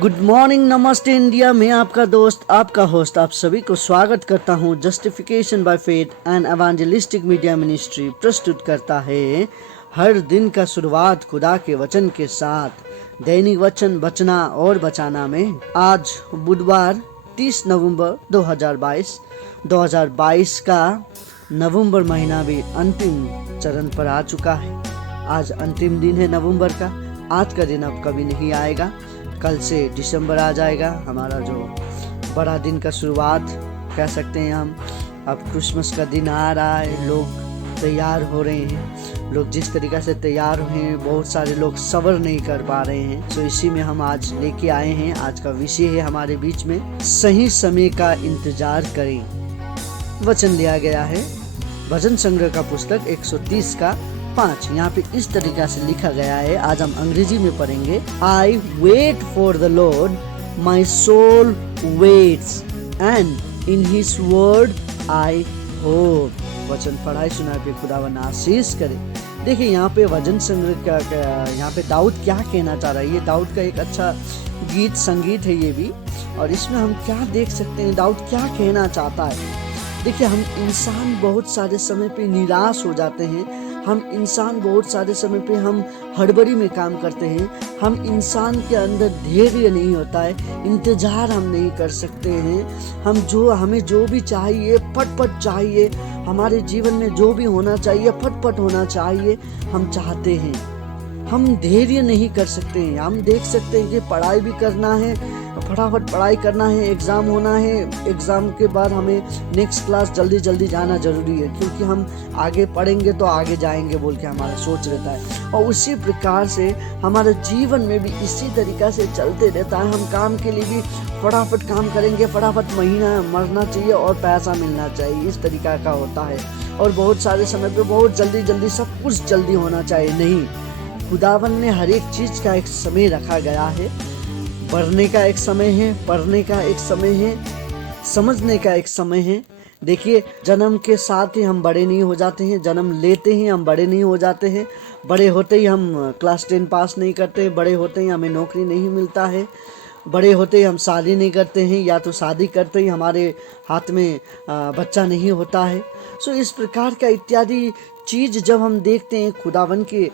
Good morning, नमस्ते India. मैं आपका दोस्त, आपका होस्ट, आप सभी को स्वागत करता हूँ। Justification by faith and evangelistic media ministry प्रस्तुत करता है हर दिन का शुरुआत खुदा के वचन के साथ। दैनिक वचन बचना और बचाना में आज बुधवार 30 नवंबर 2022 का नवंबर महीना भी अंतिम चरण पर आ चुका है। आज अंतिम दिन है नवंबर का। आज का दिन अब कभी नहीं आएगा। कल से दिसंबर आ जाएगा, हमारा जो बड़ा दिन का शुरुआत कह सकते हैं हम। अब क्रिसमस का दिन आ रहा है, लोग तैयार हो रहे हैं। लोग जिस तरीक़ा से तैयार हुए हैं, बहुत सारे लोग सब्र नहीं कर पा रहे हैं। तो इसी में हम आज लेके आए हैं। आज का विषय है हमारे बीच में सही समय का इंतजार करें। वचन लिया गया है भजन संग्रह का पुस्तक 130 का 5। यहाँ पे इस तरीका से लिखा गया है। आज हम अंग्रेजी में पढ़ेंगे। I wait for the Lord, my soul waits, and in his word I hope. वचन पढ़ाई सुनाई पे खुदावन आशीष करे। देखिए यहाँ पे वचन संग्रह का यहाँ पे दाऊद क्या कहना चाह रहा है। ये दाऊद का एक अच्छा गीत संगीत है ये भी। और इसमें हम क्या देख सकते हैं, दाऊद क्या कहना चाहता है। देखिए, हम इंसान बहुत सारे समय पे निराश हो जाते हैं। हम इंसान बहुत सारे समय पे हम हड़बड़ी में काम करते हैं। हम इंसान के अंदर धैर्य नहीं होता है, इंतजार हम नहीं कर सकते हैं। हमें जो भी चाहिए फटफट चाहिए। हमारे जीवन में जो भी होना चाहिए फटफट होना चाहिए, हम चाहते हैं। हम धैर्य नहीं कर सकते हैं। हम देख सकते हैं कि पढ़ाई भी करना है, फटाफट पढ़ाई करना है, एग्ज़ाम होना है, एग्ज़ाम के बाद हमें नेक्स्ट क्लास जल्दी जल्दी जाना ज़रूरी है, क्योंकि हम आगे पढ़ेंगे तो आगे जाएंगे बोल के हमारा सोच रहता है। और उसी प्रकार से हमारे जीवन में भी इसी तरीक़ा से चलते रहता है। हम काम के लिए भी फटाफट काम करेंगे, फटाफट महीना मरना चाहिए और पैसा मिलना चाहिए, इस तरीक़ा का होता है। और बहुत सारे समय पे बहुत जल्दी जल्दी सब कुछ जल्दी होना चाहिए। नहीं, खुदावन ने हर एक चीज़ का एक समय रखा गया है। पढ़ने का एक समय है, पढ़ने का एक समय है, समझने का एक समय है। देखिए, जन्म के साथ ही हम बड़े नहीं हो जाते हैं। जन्म लेते ही हम बड़े नहीं हो जाते हैं। बड़े होते ही हम क्लास 10 पास नहीं करते। बड़े होते ही हमें नौकरी नहीं मिलता है। बड़े होते ही हम शादी नहीं करते हैं, या तो शादी करते ही हमारे हाथ में बच्चा नहीं होता है। सो इस प्रकार का इत्यादि चीज़ जब हम देखते हैं खुदावन के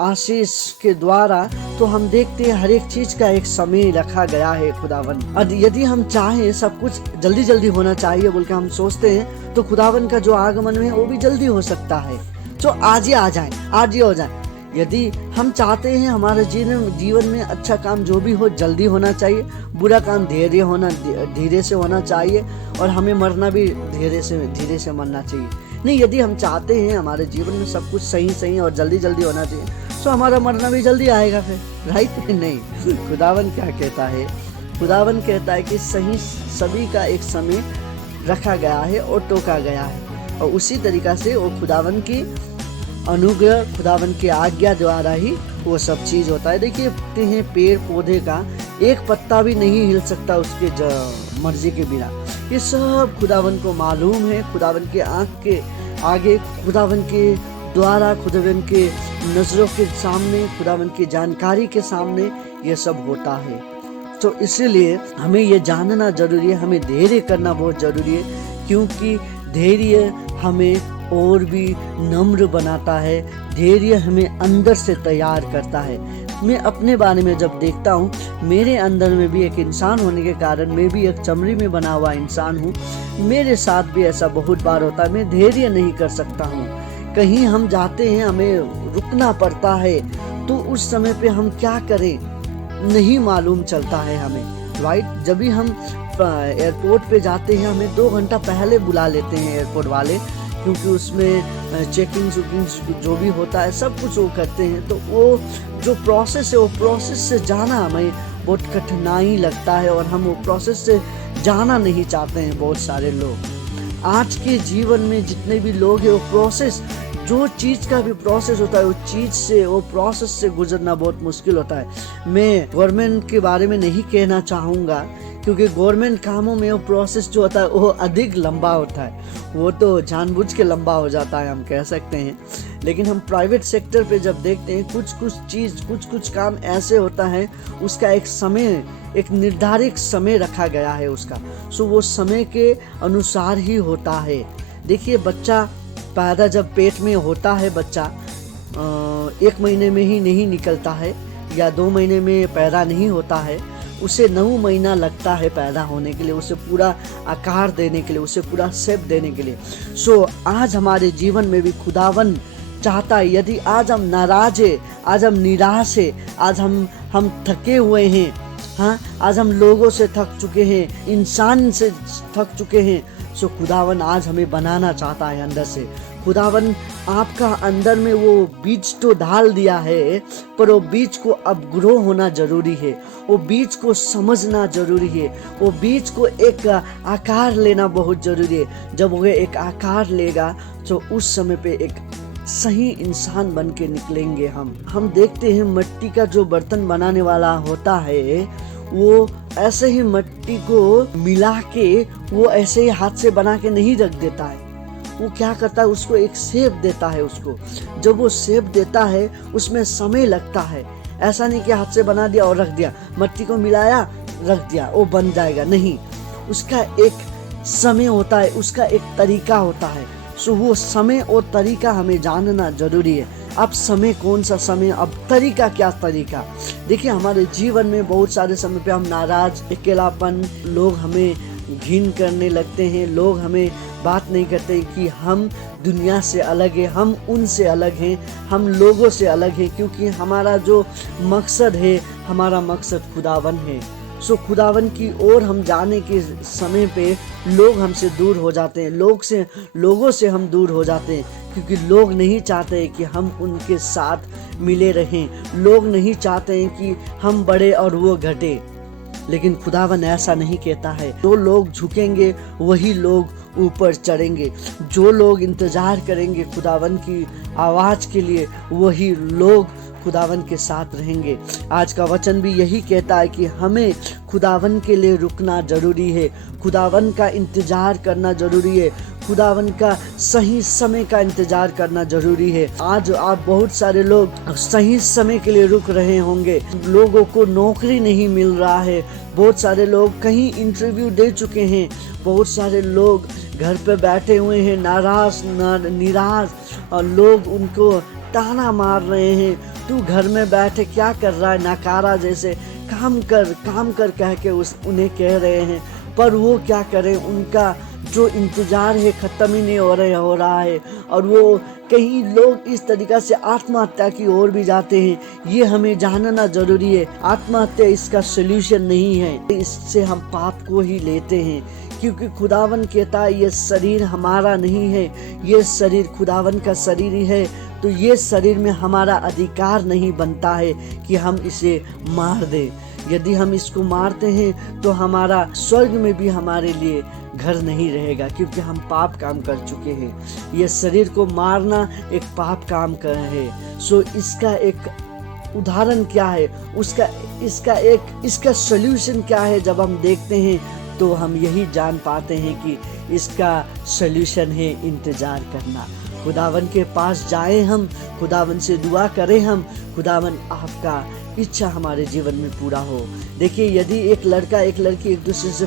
आशीष के द्वारा, तो हम देखते हैं हर एक चीज़ का एक समय रखा गया है खुदावन। और यदि हम चाहें सब कुछ जल्दी जल्दी होना चाहिए बोल के हम सोचते हैं, तो खुदावन का जो आगमन है वो भी जल्दी हो सकता है। तो आज ही आ जाए, आज ही हो जाए। यदि हम चाहते हैं हमारे जीवन में अच्छा काम जो भी हो जल्दी होना चाहिए, बुरा काम धीरे से होना चाहिए, और हमें मरना भी धीरे से मरना चाहिए। नहीं, यदि हम चाहते हैं हमारे जीवन में सब कुछ सही और जल्दी जल्दी होना चाहिए, तो हमारा मरना भी जल्दी आएगा फिर, राइट? नहीं, खुदावन क्या कहता है? खुदावन कहता है कि सभी का एक समय रखा गया है और टोका गया है। और उसी तरीका से वो खुदावन की अनुग्रह, खुदावन की आज्ञा द्वारा ही वो सब चीज़ होता है। देखिए, पेड़ पौधे का एक पत्ता भी नहीं हिल सकता उसके मर्जी के बिना। ये सब खुदावन को मालूम है। खुदावन के आँख के आगे, खुदावन के द्वारा, खुदावन के नज़रों के सामने, खुदावन की जानकारी के सामने ये सब होता है। तो इसीलिए हमें ये जानना जरूरी है, हमें धैर्य करना बहुत ज़रूरी है, क्योंकि धैर्य हमें और भी नम्र बनाता है। धैर्य हमें अंदर से तैयार करता है। मैं अपने बारे में जब देखता हूँ, मेरे अंदर में भी एक इंसान होने के कारण, मैं भी एक चमड़ी में बना हुआ इंसान हूँ। मेरे साथ भी ऐसा बहुत बार होता है, मैं धैर्य नहीं कर सकता हूँ। कहीं हम जाते हैं, हमें रुकना पड़ता है, तो उस समय पे हम क्या करें नहीं मालूम चलता है हमें, राइट? जब भी हम एयरपोर्ट पे जाते हैं, हमें 2 घंटा पहले बुला लेते हैं एयरपोर्ट वाले, क्योंकि उसमें चेकिंग जो भी होता है सब कुछ वो करते हैं। तो वो जो प्रोसेस है, वो प्रोसेस से जाना हमें बहुत कठिनाई लगता है, और हम वो प्रोसेस से जाना नहीं चाहते हैं बहुत सारे लोग। आज के जीवन में जितने भी लोग हैं, वो प्रोसेस, जो चीज़ का भी प्रोसेस होता है, वो प्रोसेस से गुजरना बहुत मुश्किल होता है। मैं गवर्नमेंट के बारे में नहीं कहना चाहूँगा क्योंकि गवर्नमेंट कामों में वो प्रोसेस जो होता है वो अधिक लंबा होता है, वो तो जानबूझ के लंबा हो जाता है हम कह सकते हैं। लेकिन हम प्राइवेट सेक्टर पे जब देखते हैं कुछ काम ऐसे होता है, उसका एक समय, एक निर्धारित समय रखा गया है उसका, सो वो समय के अनुसार ही होता है। देखिए बच्चा पैदा जब पेट में होता है, बच्चा 1 महीने में ही नहीं निकलता है या 2 महीने में पैदा नहीं होता है, उसे 9 महीना लगता है पैदा होने के लिए, उसे पूरा आकार देने के लिए, उसे पूरा शेप देने के लिए। सो आज हमारे जीवन में भी खुदावन चाहता है, यदि आज हम नाराज है, आज हम निराश है, आज हम थके हुए हैं, हाँ आज हम लोगों से थक चुके हैं, इंसान से थक चुके हैं, सो खुदावन आज हमें बनाना चाहता है अंदर से। खुदावन आपका अंदर में वो बीज तो डाल दिया है, पर वो बीज को अब ग्रो होना जरूरी है, वो बीज को समझना जरूरी है, वो बीज को एक आकार लेना बहुत जरूरी है। जब वो एक आकार लेगा तो उस समय पे एक सही इंसान बन के निकलेंगे हम देखते हैं मिट्टी का जो बर्तन बनाने वाला होता है, वो ऐसे ही मिट्टी को मिला के वो ऐसे ही हाथ से बना के नहीं रख देता है, वो क्या करता है उसको एक शेप देता है। उसको जब वो शेप देता है उसमें समय लगता है, ऐसा नहीं कि हाथ से बना दिया और रख दिया, मिट्टी को मिलाया रख दिया वो बन जाएगा, नहीं, उसका एक समय होता है, उसका एक तरीका होता है। सो वो समय और तरीका हमें जानना जरूरी है। अब समय कौन सा समय, अब तरीका क्या तरीका। देखिए हमारे जीवन में बहुत सारे समय पे हम नाराज, अकेलापन, लोग हमें घिन करने लगते हैं, लोग हमें बात नहीं करते कि हम दुनिया से अलग हैं, हम उनसे अलग हैं, हम लोगों से अलग हैं, क्योंकि हमारा जो मकसद है, हमारा मकसद खुदावन है। सो खुदावन की ओर हम जाने के समय पे लोग हमसे दूर हो जाते हैं, लोगों से हम दूर हो जाते हैं, क्योंकि लोग नहीं चाहते कि हम उनके साथ मिले रहें, लोग नहीं चाहते हैं कि हम बढ़े और वो घटे। लेकिन खुदावन ऐसा नहीं कहता है, जो लोग झुकेंगे वही लोग ऊपर चढ़ेंगे, जो लोग इंतजार करेंगे खुदावन की आवाज के लिए वही लोग खुदावन के साथ रहेंगे। आज का वचन भी यही कहता है कि हमें खुदावन के लिए रुकना जरूरी है, खुदावन का इंतजार करना जरूरी है, खुदावन का सही समय का इंतजार करना जरूरी है। आज आप बहुत सारे लोग सही समय के लिए रुक रहे होंगे, लोगों को नौकरी नहीं मिल रहा है, बहुत सारे लोग कहीं इंटरव्यू दे चुके हैं, बहुत सारे लोग घर पे बैठे हुए हैं निराश, और लोग उनको ताना मार रहे हैं, तू घर में बैठे क्या कर रहा है, नकारा जैसे काम कर कह के उन्हें कह रहे हैं। पर वो क्या करें, उनका जो इंतजार है खत्म ही नहीं हो रहा है, और वो कई लोग इस तरीका से आत्महत्या की ओर भी जाते हैं। ये हमें जानना जरूरी है, आत्महत्या इसका सलूशन नहीं है, इससे हम पाप को ही लेते हैं, क्योंकि खुदावन कहता है ये शरीर हमारा नहीं है, ये शरीर खुदावन का शरीर ही है, तो ये शरीर में हमारा अधिकार नहीं बनता है कि हम इसे मार दें। यदि हम इसको मारते हैं तो हमारा स्वर्ग में भी हमारे लिए घर नहीं रहेगा, क्योंकि हम पाप काम कर चुके हैं। ये शरीर को मारना एक पाप काम कर है। सो इसका एक उदाहरण क्या है, इसका सल्यूशन क्या है, जब हम देखते हैं तो हम यही जान पाते हैं कि इसका सल्यूशन है इंतजार करना। खुदावन के पास जाएं हम, खुदावन से दुआ करें हम, खुदावन आपका इच्छा हमारे जीवन में पूरा हो। देखिए यदि एक लड़का एक लड़की एक दूसरे से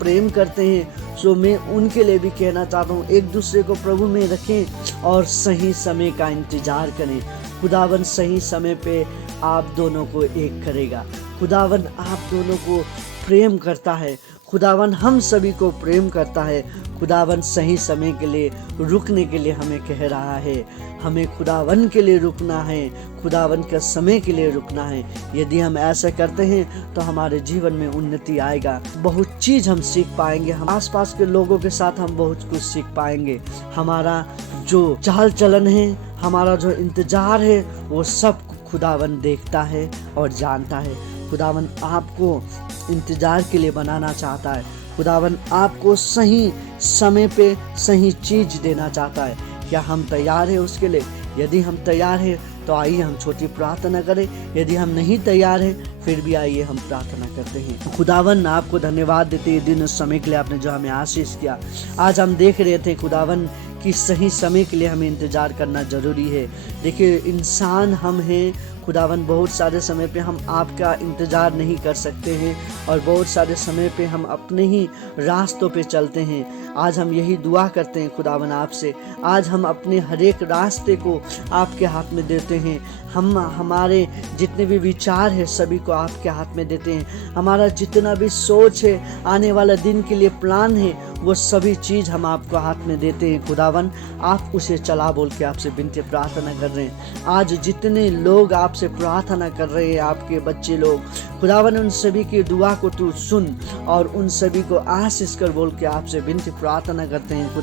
प्रेम करते हैं, सो मैं उनके लिए भी कहना चाहता हूँ एक दूसरे को प्रभु में रखें और सही समय का इंतजार करें। खुदावन सही समय पे आप दोनों को एक करेगा। खुदावन आप दोनों को प्रेम करता है, खुदावन हम सभी को प्रेम करता है। खुदावन सही समय के लिए रुकने के लिए हमें कह रहा है, हमें खुदावन के लिए रुकना है, खुदावन के समय के लिए रुकना है। यदि हम ऐसा करते हैं तो हमारे जीवन में उन्नति आएगा, बहुत चीज हम सीख पाएंगे, हम आसपास के लोगों के साथ हम बहुत कुछ सीख पाएंगे। हमारा जो चाल चलन है, हमारा जो इंतजार है, वो सब खुदावन देखता है और जानता है। खुदावन आपको इंतजार के लिए बनाना चाहता है, खुदावन आपको सही समय पे सही चीज देना चाहता है। क्या हम तैयार हैं उसके लिए? यदि हम तैयार हैं तो आइए हम छोटी प्रार्थना करें। यदि हम नहीं तैयार हैं फिर भी आइए हम प्रार्थना करते हैं। खुदावन आपको धन्यवाद देते हैं दिन उस समय के लिए आपने जो हमें आशीष किया। आज हम देख रहे थे खुदावन कि सही समय के लिए हमें इंतज़ार करना ज़रूरी है। देखिए इंसान हम हैं खुदावन, बहुत सारे समय पे हम आपका इंतज़ार नहीं कर सकते हैं और बहुत सारे समय पे हम अपने ही रास्तों पे चलते हैं। आज हम यही दुआ करते हैं खुदावन आपसे, आज हम अपने हर एक रास्ते को आपके हाथ में देते हैं। हम हमारे जितने भी विचार है सभी को आपके हाथ में देते हैं। हमारा जितना भी सोच है, आने वाला दिन के लिए प्लान है, वो सभी चीज़ हम आपको हाथ में देते हैं। खुदावन आप उसे चला बोल के आपसे विनती प्रार्थना कर रहे हैं। आज जितने लोग आपसे प्रार्थना कर रहे हैं, आपके बच्चे लोग, खुदावन उन सभी की दुआ को तू सुन और उन सभी को आशीष कर बोल के आपसे विनती प्रार्थना करते हैं।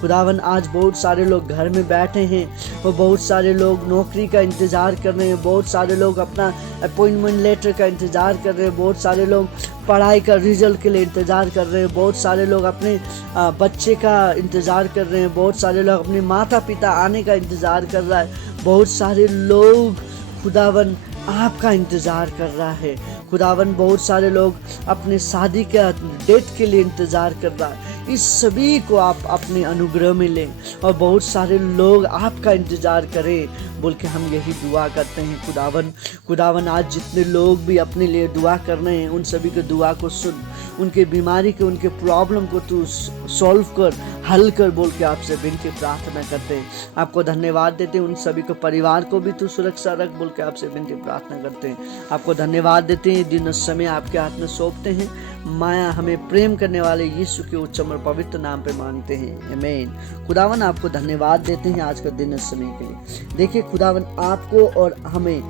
खुदावन आज बहुत सारे लोग घर में बैठे हैं और बहुत सारे लोग नौकरी का इंतज़ार कर रहे हैं, बहुत सारे लोग अपना अपॉइंटमेंट लेटर का इंतज़ार कर रहे हैं, बहुत सारे लोग पढ़ाई का रिजल्ट के लिए इंतज़ार कर रहे हैं, बहुत सारे लोग अपने बच्चे का इंतज़ार कर रहे हैं, बहुत सारे लोग अपने माता पिता आने का इंतज़ार कर रहा है, बहुत सारे लोग खुदावन आपका इंतज़ार कर रहा है। खुदावन बहुत सारे लोग अपने शादी का डेट के लिए इंतज़ार कर रहा है। इस सभी को आप अपने अनुग्रह में लें और बहुत सारे लोग आपका इंतज़ार करें बोल के हम यही दुआ करते हैं। खुदावन आज जितने लोग भी अपने लिए दुआ कर रहे हैं उन सभी के दुआ को सुन, उनके बीमारी के, उनके प्रॉब्लम को तू सॉल्व कर, हल कर बोल के आपसे विनती प्रार्थना करते हैं। आपको धन्यवाद देते हैं, उन सभी को परिवार को भी तू सुरक्षा रख बोल के आपसे विनती प्रार्थना करते हैं। आपको धन्यवाद देते हैं, दिन और समय आपके हाथ में सौंपते हैं। माया हमें प्रेम करने वाले यीशु के उच्चम और पवित्र नाम पे मांगते हैं, आमीन। खुदावन आपको धन्यवाद देते हैं आज का दिन और समय के लिए। देखिए खुदावन आपको और हमें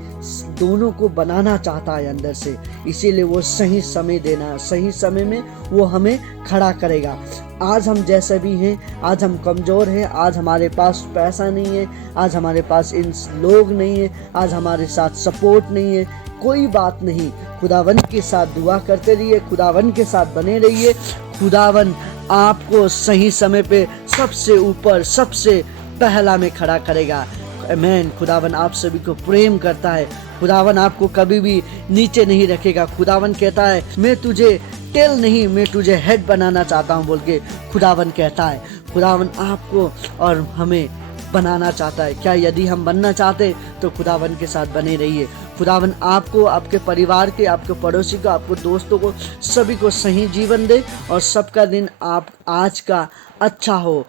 दोनों को बनाना चाहता है अंदर से, इसीलिए वो सही समय देना, सही समय में वो हमें खड़ा करेगा। आज हम जैसे भी हैं, आज हम कमज़ोर हैं, आज हमारे पास पैसा नहीं है, आज हमारे पास इन लोग नहीं है, आज हमारे साथ सपोर्ट नहीं है, कोई बात नहीं। खुदावन के साथ दुआ करते रहिए, खुदावन के साथ बने रहिए। खुदावन आपको सही समय पे सबसे ऊपर, सबसे पहला में खड़ा करेगा, आमीन। खुदावन आप सभी को प्रेम करता है। खुदावन आपको कभी भी नीचे नहीं रखेगा। खुदावन कहता है मैं तुझे टेल नहीं, मैं तुझे हेड बनाना चाहता हूँ बोल के खुदावन कहता है। खुदावन आपको और हमें बनाना चाहता है। क्या यदि हम बनना चाहते तो खुदावन के साथ बने रहिए। खुदावन आपको, आपके परिवार के, आपके पड़ोसी को, आपको दोस्तों को, सभी को सही जीवन दे और सबका दिन आप आज का अच्छा हो।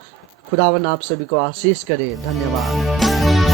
खुदावन आप सभी को आशीष करे। धन्यवाद।